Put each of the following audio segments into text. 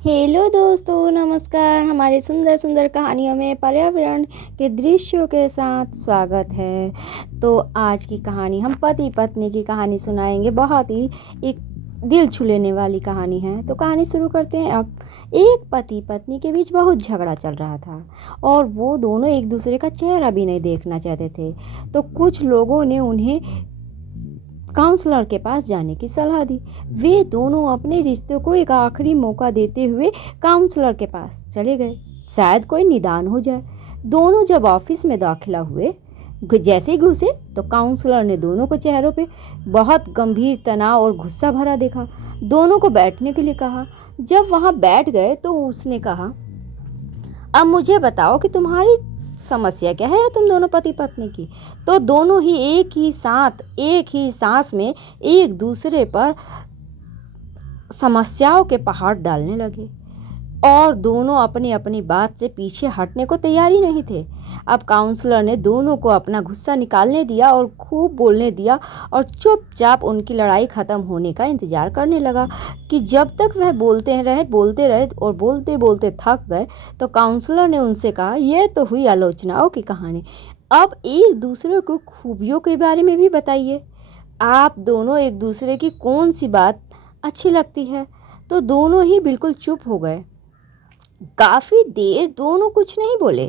Hello दोस्तों, नमस्कार। हमारी सुंदर सुंदर कहानियों में पर्यावरण के दृश्यों के साथ स्वागत है। तो आज की कहानी हम पति पत्नी की कहानी सुनाएंगे। बहुत ही एक दिल छू लेने वाली कहानी है। तो कहानी शुरू करते हैं। अब एक पति पत्नी के बीच बहुत झगड़ा चल रहा था और वो दोनों एक दूसरे का चेहरा भी नहीं देखना चाहते थे। तो कुछ लोगों ने उन्हें काउंसलर के पास जाने की सलाह दी। वे दोनों अपने रिश्ते को एक आखिरी मौका देते हुए काउंसलर के पास चले गए, शायद कोई निदान हो जाए। दोनों जब ऑफिस में दाखिला हुए, जैसे ही घुसे तो काउंसलर ने दोनों को चेहरों पे बहुत गंभीर तनाव और गुस्सा भरा देखा। दोनों को बैठने के लिए कहा। जब वहां बैठ गए तो उसने कहा, अब मुझे बताओ कि तुम्हारी समस्या क्या है तुम दोनों पति पत्नी की। तो दोनों ही एक ही सांस में एक दूसरे पर समस्याओं के पहाड़ डालने लगे और दोनों अपनी अपनी बात से पीछे हटने को तैयार ही नहीं थे। अब काउंसलर ने दोनों को अपना गुस्सा निकालने दिया और खूब बोलने दिया और चुपचाप उनकी लड़ाई खत्म होने का इंतजार करने लगा कि जब तक वह बोलते रहे और बोलते बोलते थक गए तो काउंसलर ने उनसे कहा, यह तो हुई आलोचनाओं की कहानी। अब एक दूसरे को खूबियों के बारे में भी बताइए। आप दोनों एक दूसरे की कौन सी बात अच्छी लगती है। तो दोनों ही बिल्कुल चुप हो गए। काफी देर दोनों कुछ नहीं बोले।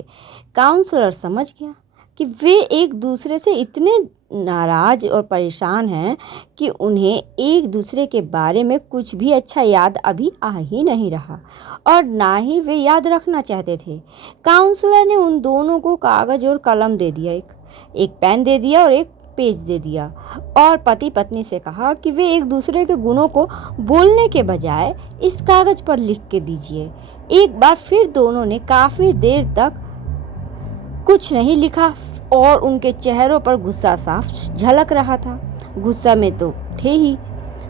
काउंसलर समझ गया कि वे एक दूसरे से इतने नाराज और परेशान हैं कि उन्हें एक दूसरे के बारे में कुछ भी अच्छा याद अभी आ ही नहीं रहा और ना ही वे याद रखना चाहते थे। काउंसलर ने उन दोनों को कागज और कलम दे दिया, एक पेन दे दिया और एक पेज दे दिया और पति पत्नी से कहा कि वे एक दूसरे के गुणों को बोलने के बजाय इस कागज पर लिख के दीजिए। एक बार फिर दोनों ने काफी देर तक कुछ नहीं लिखा और उनके चेहरों पर गुस्सा साफ झलक रहा था। गुस्सा में तो थे ही।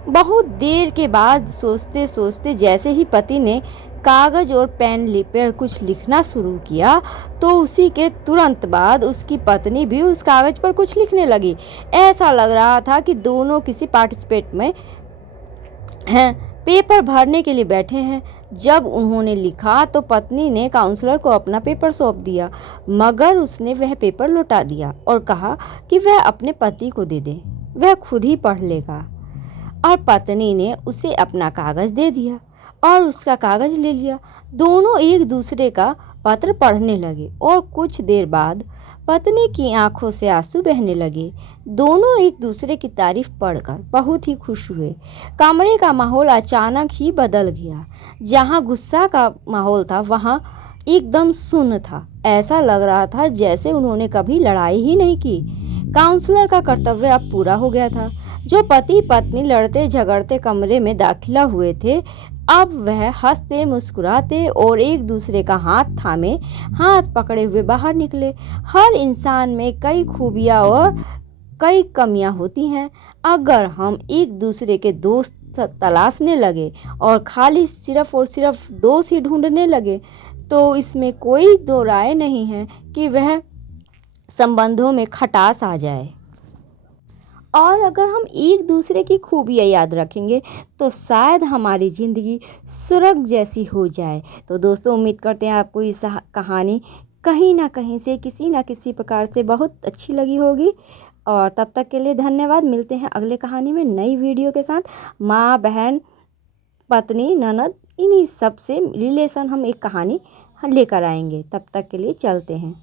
बहुत देर के बाद सोचते सोचते जैसे ही पति ने कागज और पेन पर कुछ लिखना शुरू किया तो उसी के तुरंत बाद उसकी पत्नी भी उस कागज पर कुछ लिखने लगी। ऐसा लग रहा था कि दोनों किसी पार्टिसिपेट में हैं, पेपर भरने के लिए बैठे हैं। जब उन्होंने लिखा तो पत्नी ने काउंसलर को अपना पेपर सौंप दिया, मगर उसने वह पेपर लौटा दिया और कहा कि वह अपने पति को दे दे, वह खुद ही पढ़ लेगा। और पत्नी ने उसे अपना कागज दे दिया और उसका कागज ले लिया। दोनों एक दूसरे का पत्र पढ़ने लगे और कुछ देर बाद पत्नी की आंखों से आंसू बहने लगे। दोनों एक दूसरे की तारीफ पढ़कर बहुत ही खुश हुए। कमरे का माहौल अचानक ही बदल गया। जहां गुस्सा का माहौल था वहां एकदम सुन्न था। ऐसा लग रहा था जैसे उन्होंने कभी लड़ाई ही नहीं की। काउंसलर का कर्तव्य अब पूरा हो गया था। जो पति पत्नी लड़ते झगड़ते कमरे में दाखिला हुए थे, अब वह हंसते मुस्कुराते और एक दूसरे का हाथ थामे हाथ पकड़े हुए बाहर निकले। हर इंसान में कई खूबियां और कई कमियां होती हैं। अगर हम एक दूसरे के दोस्त तलाशने लगे और खाली सिर्फ और सिर्फ दोस्त ही ढूंढने लगे तो इसमें कोई दो राय नहीं है कि वह संबंधों में खटास आ जाए। और अगर हम एक दूसरे की खूबियाँ याद रखेंगे तो शायद हमारी ज़िंदगी स्वर्ग जैसी हो जाए। तो दोस्तों, उम्मीद करते हैं आपको इस कहानी कहीं ना कहीं से किसी ना किसी प्रकार से बहुत अच्छी लगी होगी। और तब तक के लिए धन्यवाद। मिलते हैं अगले कहानी में नई वीडियो के साथ। माँ, बहन, पत्नी, ननद, इन्हीं सब से रिलेशन हम एक कहानी लेकर आएंगे। तब तक के लिए चलते हैं।